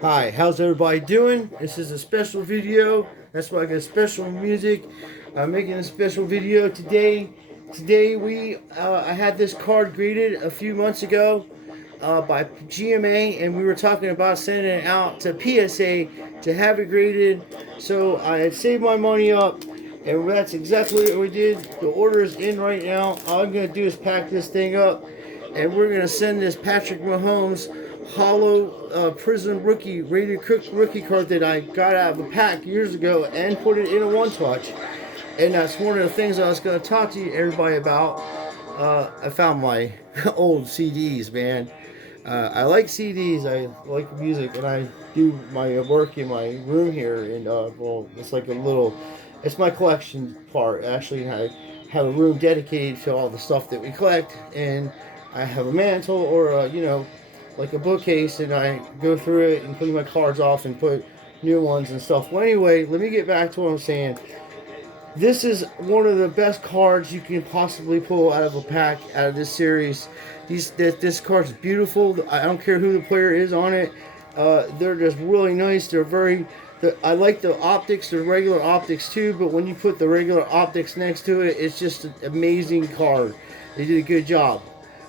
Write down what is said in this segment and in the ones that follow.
Hi, how's everybody doing? This is a special video. That's why I got special music. I'm making a special video today. I had this card graded a few months ago by GMA, and we were talking about sending it out to PSA to have it graded. So I had saved my money up, and that's exactly what we did. The order is in right now. All I'm gonna do is pack this thing up, and we're gonna send this Patrick Mahomes Holo Prizm rated rookie card that I got out of a pack years ago and put it in a one touch. And that's one of the things I was going to talk to everybody about. I found my old CDs, man. I like CDs. I like music, and I do my work in my room here. And well, it's like a little. It's my collection part. Actually, I have a room dedicated to all the stuff that we collect, and I have a mantle or like a bookcase, and I go through it and clean my cards off and put new ones and stuff. Well, anyway, let me get back to what I'm saying. This is one of the best cards you can possibly pull out of a pack out of this series. This card's beautiful. I don't care who the player is on it. They're just really nice. They're very. I like the optics, the regular optics too. But when you put the regular optics next to it, it's just an amazing card. They did a good job.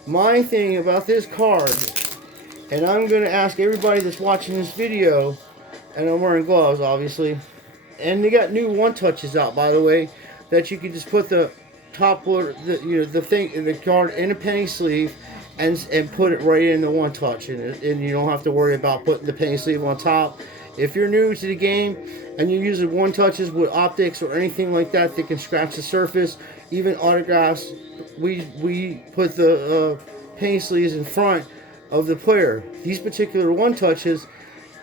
My thing about this card, and I'm going to ask everybody that's watching this video, and I'm wearing gloves, obviously. And they got new one touches out, by the way, that you can just put the top or the card in a penny sleeve and put it right in the one touch, and you don't have to worry about putting the penny sleeve on top. If you're new to the game and you're using one touches with optics or anything like that that can scratch the surface, even autographs, we put the penny sleeves in front of the player. These particular one touches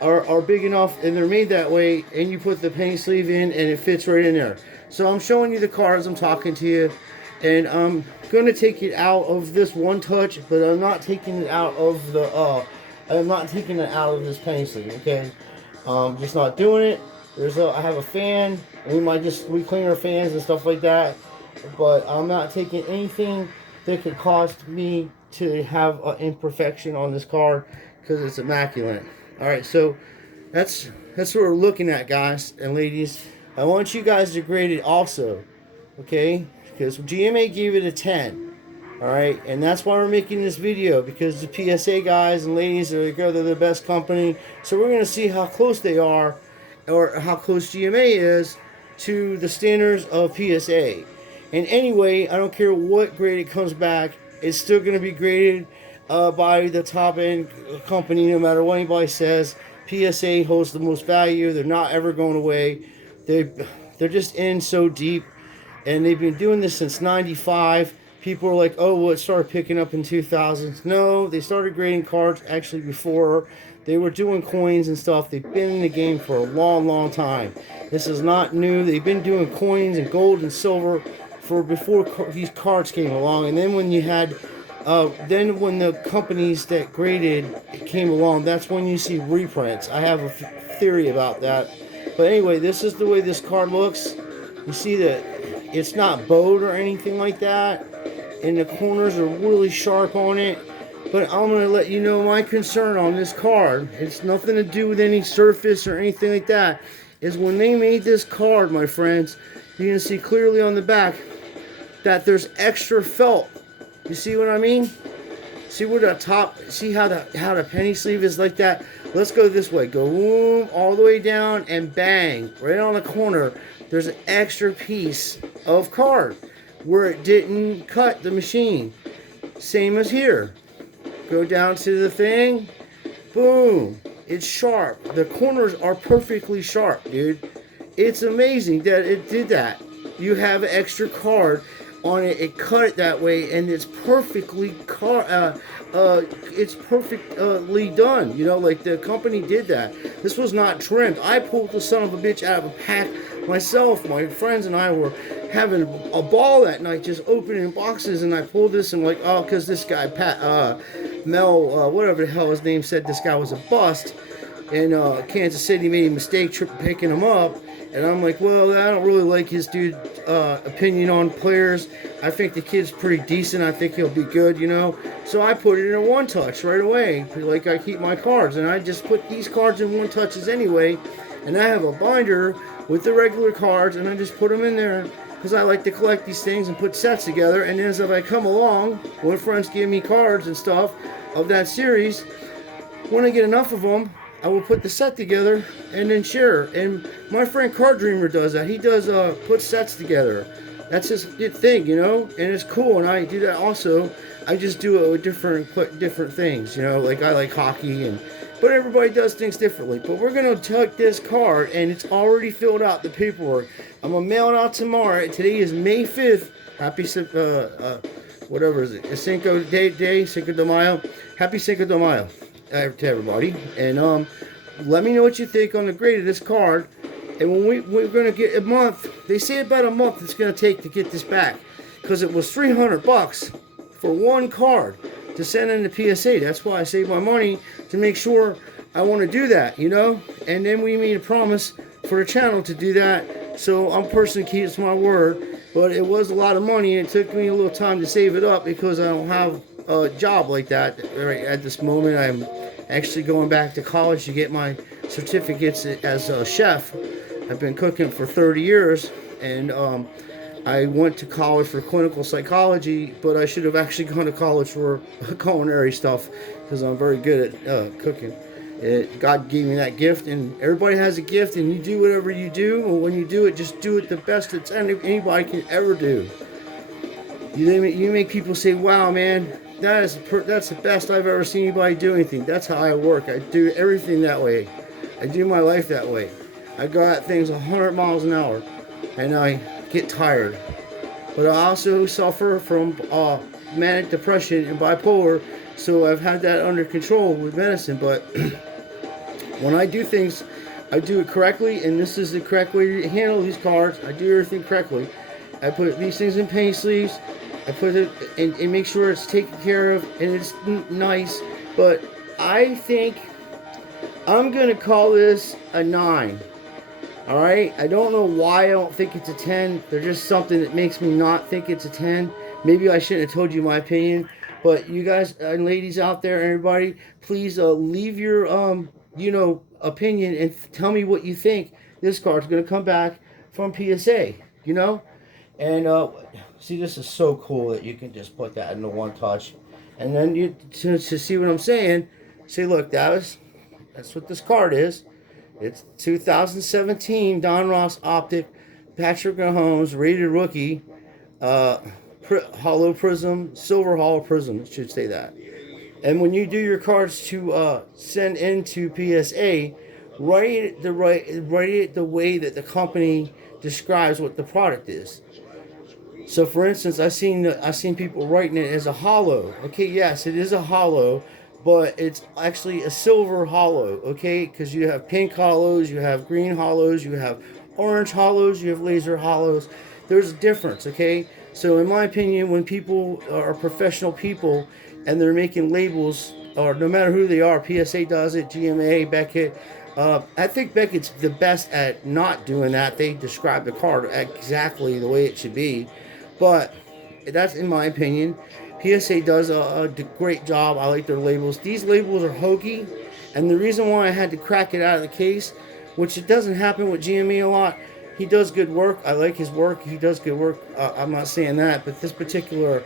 are big enough, and they're made that way, and you put the penny sleeve in and it fits right in there. So I'm showing you the cards, I'm talking to you, and I'm going to take it out of this one touch, but I'm not taking it out of this penny sleeve, okay? Just not doing it. I have a fan, we might just clean our fans and stuff like that, but I'm not taking anything that could cost me to have an imperfection on this card because it's immaculate. All right, so that's what we're looking at, guys and ladies. I want you guys to grade it also, okay? Because GMA gave it a 10. All right, and that's why we're making this video, because the PSA guys and ladies they're the best company. So we're gonna see how close they are, or how close GMA is to the standards of PSA. And anyway, I don't care what grade it comes back, it's still gonna be graded by the top end company, no matter what anybody says. PSA holds the most value. They're not ever going away. They're just in so deep, and they've been doing this since '95. People are like, oh, well, it started picking up in 2000s. No, they started grading cards actually before. They were doing coins and stuff. They've been in the game for a long, long time. This is not new. They've been doing coins and gold and silver for before these cards came along. And then when you had when the companies that graded came along, that's when you see reprints. I have a theory about that. But anyway, this is the way this card looks. You see that it's not bowed or anything like that, and the corners are really sharp on it. But I'm going to let you know my concern on this card. It's nothing to do with any surface or anything like that. Is when they made this card, my friends, you're going to see clearly on the back that there's extra felt. You see what I mean? See where the top, see how the penny sleeve is like that? Let's go this way. Go boom, all the way down, and bang, right on the corner, there's an extra piece of card where it didn't cut the machine. Same as here. Go down to the thing, boom, it's sharp. The corners are perfectly sharp, dude. It's amazing that it did that. You have an extra card on it, it cut it that way, and it's perfectly perfectly done. You know, like the company did that. This was not trimmed. I pulled the son of a bitch out of a pack myself. My friends and I were having a ball that night, just opening boxes, and I pulled this and like, because this guy Mel, whatever the hell his name said, this guy was a bust. and Kansas City made a mistake picking him up. And I'm like, well, I don't really like his opinion on players. I think the kid's pretty decent. I think he'll be good, you know. So I put it in a one touch right away, like I keep my cards, and I just put these cards in one touches anyway. And I have a binder with the regular cards, and I just put them in there because I like to collect these things and put sets together. And then as I come along, when friends give me cards and stuff of that series, when I get enough of them, I will put the set together and then share. And my friend Card Dreamer does that. He does put sets together. That's his thing, you know, and it's cool. And I do that also. I just do it with different things, you know, like I like hockey, but everybody does things differently. But we're gonna take this card, and it's already filled out, the paperwork. I'm gonna mail it out tomorrow. Today is May 5th. Happy whatever is it? Cinco de Mayo. Happy Cinco de Mayo to everybody. And let me know what you think on the grade of this card. And when we're gonna get a month, they say about a month it's gonna take to get this back, because it was $300 for one card to send in the PSA. That's why I saved my money, to make sure I want to do that, you know. And then we made a promise for the channel to do that, so I'm a person who keeps my word. But it was a lot of money, and it took me a little time to save it up because I don't have a job like that right at this moment. I'm actually going back to college to get my certificates as a chef. I've been cooking for 30 years, and I went to college for clinical psychology, but I should have actually gone to college for culinary stuff, because I'm very good at cooking. God gave me that gift, and everybody has a gift, and you do whatever you do, and when you do it, just do it the best that anybody can ever do. You make people say, wow, man, that's the best I've ever seen anybody do anything. That's how I work. I do everything that way. I do my life that way. I go at things 100 miles an hour, and I get tired. But I also suffer from manic depression and bipolar, so I've had that under control with medicine. But when I do things, I do it correctly, and this is the correct way to handle these cards. I do everything correctly. I put these things in penny sleeves. I put it and make sure it's taken care of, and it's nice. But I think I'm gonna call this a 9. Alright, I don't know why I don't think it's a 10. There's just something that makes me not think it's a 10. Maybe I shouldn't have told you my opinion. But you guys and ladies out there, everybody, please leave your opinion and tell me what you think this card's going to come back from PSA, you know? And see, this is so cool that you can just put that into one touch. And then you to see what I'm saying, say, look, that's what this card is. It's 2017 Don Ross Optic, Patrick Mahomes, rated rookie, Holo Prizm, silver Holo Prizm, it should say that. And when you do your cards to send into PSA, write it the way that the company describes what the product is. So, for instance, I've seen people writing it as a holo. Okay, yes, it is a holo, but it's actually a silver holo, okay? Because you have pink holos, you have green holos, you have orange holos, you have laser holos. There's a difference, okay? So in my opinion, when people are professional people and they're making labels, or no matter who they are, PSA does it, GMA, Beckett, I think Beckett's the best at not doing that. They describe the card exactly the way it should be. But that's in my opinion. PSA does a great job. I like their labels. These labels are hokey, and the reason why I had to crack it out of the case, which it doesn't happen with GME a lot, he does good work. I like his work. He does good work. I'm not saying that, but this particular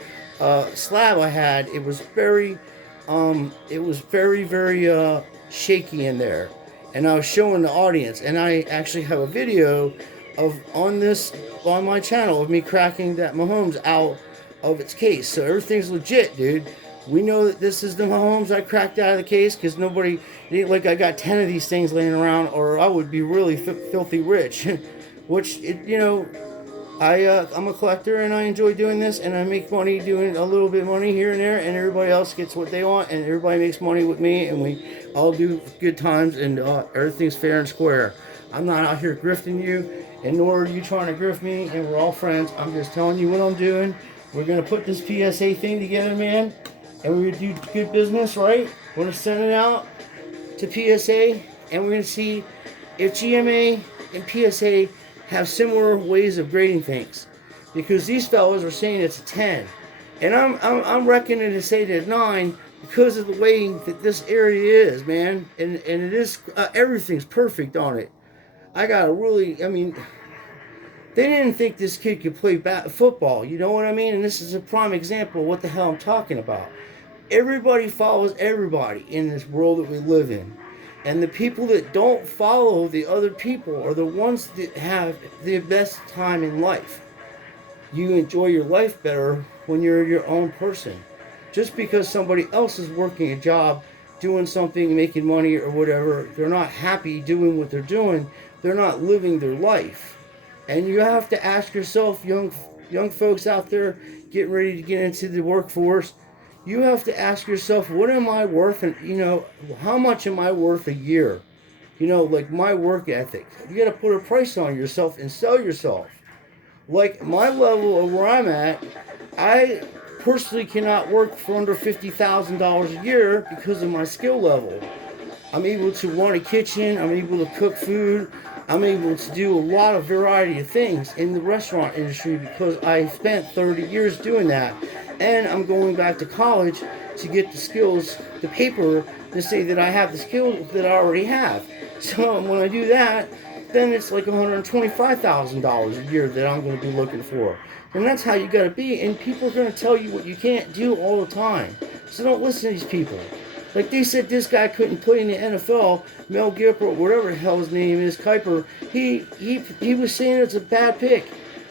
slab I had, it was very, very shaky in there, and I was showing the audience, and I actually have a video on my channel of me cracking that Mahomes out of its case. So everything's legit, dude. We know that this is the Mahomes I cracked out of the case, because nobody, it ain't like I got 10 of these things laying around, or I would be really filthy rich. Which, I'm a collector, and I enjoy doing this, and I make money doing a little bit of money here and there, and everybody else gets what they want, and everybody makes money with me, and we all do good times, and everything's fair and square. I'm not out here grifting you, and nor are you trying to grift me, and we're all friends. I'm just telling you what I'm doing. We're going to put this PSA thing together, man, and we're going to do good business, right? We're going to send it out to PSA. and we're going to see if GMA and PSA have similar ways of grading things, because these fellas are saying it's a 10, and I'm reckoning to say that 9 because of the way that this area is, man, and it is everything's perfect on it. I mean, they didn't think this kid could play football, you know what I mean? And this is a prime example of what the hell I'm talking about. Everybody follows everybody in this world that we live in. And the people that don't follow the other people are the ones that have the best time in life. You enjoy your life better when you're your own person. Just because somebody else is working a job, doing something, making money or whatever, they're not happy doing what they're doing, they're not living their life. And you have to ask yourself, young folks out there getting ready to get into the workforce, you have to ask yourself, what am I worth? And how much am I worth a year? Like my work ethic. You got to put a price on yourself and sell yourself. Like my level of where I'm at, I personally cannot work for under $50,000 a year because of my skill level. I'm able to run a kitchen. I'm able to cook food. I'm able to do a lot of variety of things in the restaurant industry because I spent 30 years doing that. And I'm going back to college to get the skills, the paper, to say that I have the skills that I already have. So when I do that, then it's like $125,000 a year that I'm going to be looking for. And that's how you got to be. And people are going to tell you what you can't do all the time. So don't listen to these people. Like they said this guy couldn't play in the NFL, Mel Gibber, whatever the hell his name is, Kuiper, he was saying it's a bad pick.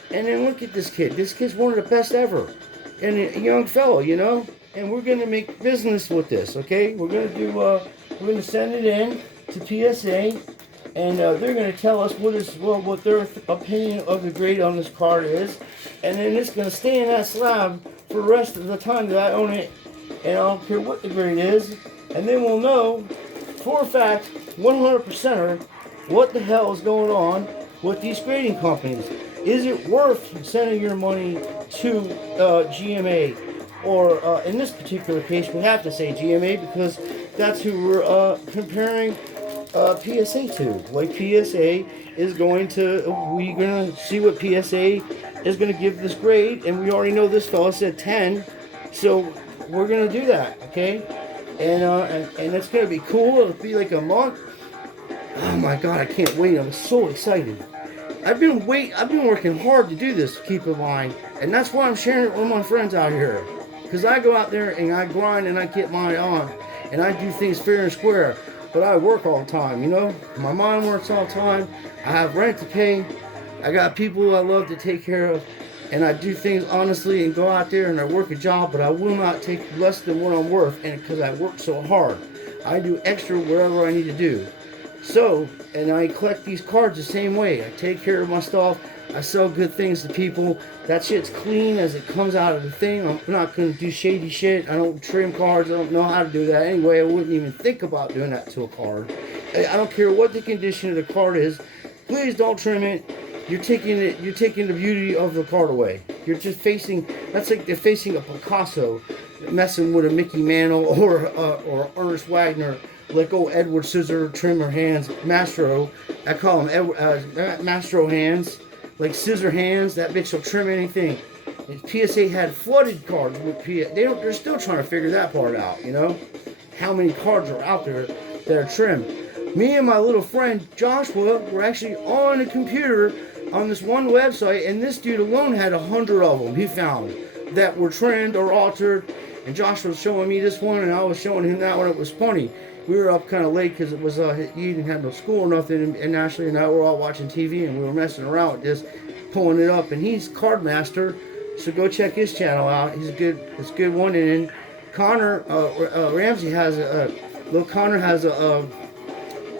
And then look at this kid. This kid's one of the best ever. And a young fellow, and we're going to make business with this, okay? We're going to send it in to PSA, and they're going to tell us what their opinion of the grade on this card is, and then it's going to stay in that slab for the rest of the time that I own it, and I don't care what the grade is, and then we'll know for a fact, 100%er, what the hell is going on with these grading companies. Is it worth sending your money to GMA? Or in this particular case, we have to say GMA because that's who we're comparing PSA to. Like PSA is we're going to see what PSA is going to give this grade. And we already know this fella said 10. So we're going to do that, okay? And it's going to be cool. It'll be like a month. Oh my God, I can't wait. I'm so excited. I've been working hard to do this, keep in mind, and that's why I'm sharing it with my friends out here. Because I go out there and I grind and I get mine on, and I do things fair and square, but I work all the time, My mind works all the time. I have rent to pay. I got people I love to take care of, and I do things honestly and go out there and I work a job, but I will not take less than what I'm worth, and because I work so hard. I do extra wherever I need to do. So, and I collect these cards the same way. I take care of my stuff. I sell good things to people. That shit's clean as it comes out of the thing. I'm not going to do shady shit. I don't trim cards. I don't know how to do that anyway. I wouldn't even think about doing that to a card. I don't care what the condition of the card is. Please don't trim it. You're taking the beauty of the card away. You're just that's like they're facing a Picasso messing with a Mickey Mantle or Ernest Wagner. Like old Edward Scissor Trimmer hands, Mastro. I call them Mastro hands, like scissor hands. That bitch will trim anything. And PSA had flooded cards with PSA. They're still trying to figure that part out. How many cards are out there that are trimmed? Me and my little friend Joshua were actually on a computer on this one website, and this dude alone had 100 of them he found that were trimmed or altered. And Joshua was showing me this one, and I was showing him that one. It was funny. We were up kind of late because it was he didn't have no school or nothing, and Ashley and I were all watching TV, and we were messing around with this, pulling it up. And he's Card Master, so go check his channel out. It's a good one. And then Connor Ramsey has little Connor has a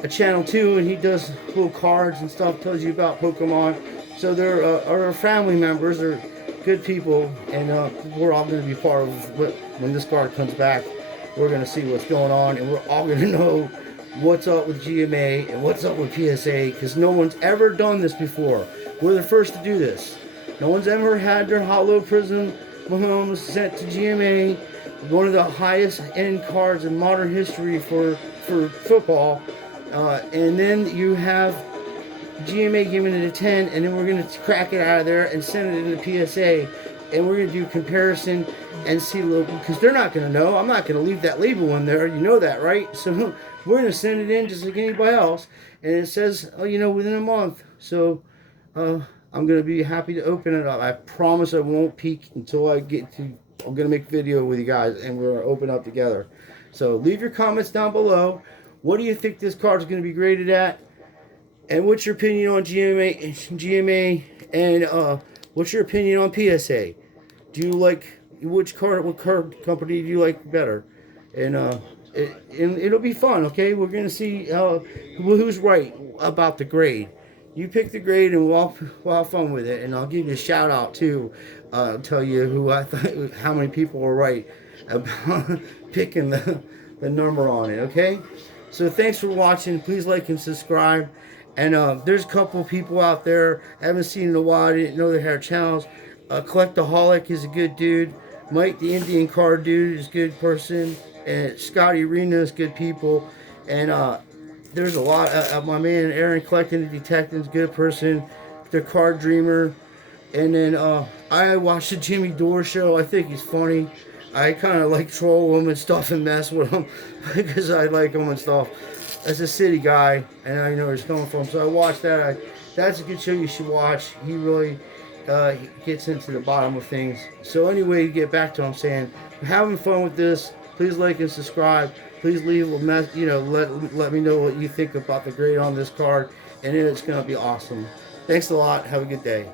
channel too, and he does little cards and stuff, tells you about Pokemon. So they're our family members. They're good people, and we're all going to be part of when this card comes back. We're going to see what's going on, and we're all going to know what's up with GMA and what's up with PSA, because no one's ever done this before. We're the first to do this. No one's ever had their Holo Prizm Mahomes sent to GMA, one of the highest end cards in modern history for football. And then you have GMA giving it a 10, and then we're going to crack it out of there and send it into PSA, and we're going to do comparison and see, because they're not going to know. I'm not going to leave that label in there. You know that, right? So we're going to send it in just like anybody else, and it says, oh, within a month. So I'm going to be happy to open it up. I promise I won't peek until I get to. I'm going to make a video with you guys, and we're going to open up together. So leave your comments down below. What do you think this card is going to be graded at? And what's your opinion on GMA, and what's your opinion on PSA? Do you like what card company do you like better? And it'll be fun. Okay, we're gonna see who's right about the grade. You pick the grade, and we'll have fun with it. And I'll give you a shout out too. Tell you who I thought, how many people were right about picking the number on it. Okay. So thanks for watching. Please like and subscribe. And there's a couple people out there I haven't seen in a while. I didn't know they had channels. Collectaholic is a good dude. Mike, the Indian card dude, is a good person. And Scotty Reno is good people. And there's a lot. My man Aaron Collecting the Detective is a good person. The Card Dreamer. And then I watched the Jimmy Dore show. I think he's funny. I kind of like troll him and stuff and mess with him because I like him and stuff. As a city guy, and I know where he's coming from, so I watched that. That's a good show you should watch. He really gets into the bottom of things. So anyway, to get back to what I'm saying, we're having fun with this. Please like and subscribe. Please leave a mess. Let me know what you think about the grade on this card, and it's gonna be awesome. Thanks a lot. Have a good day.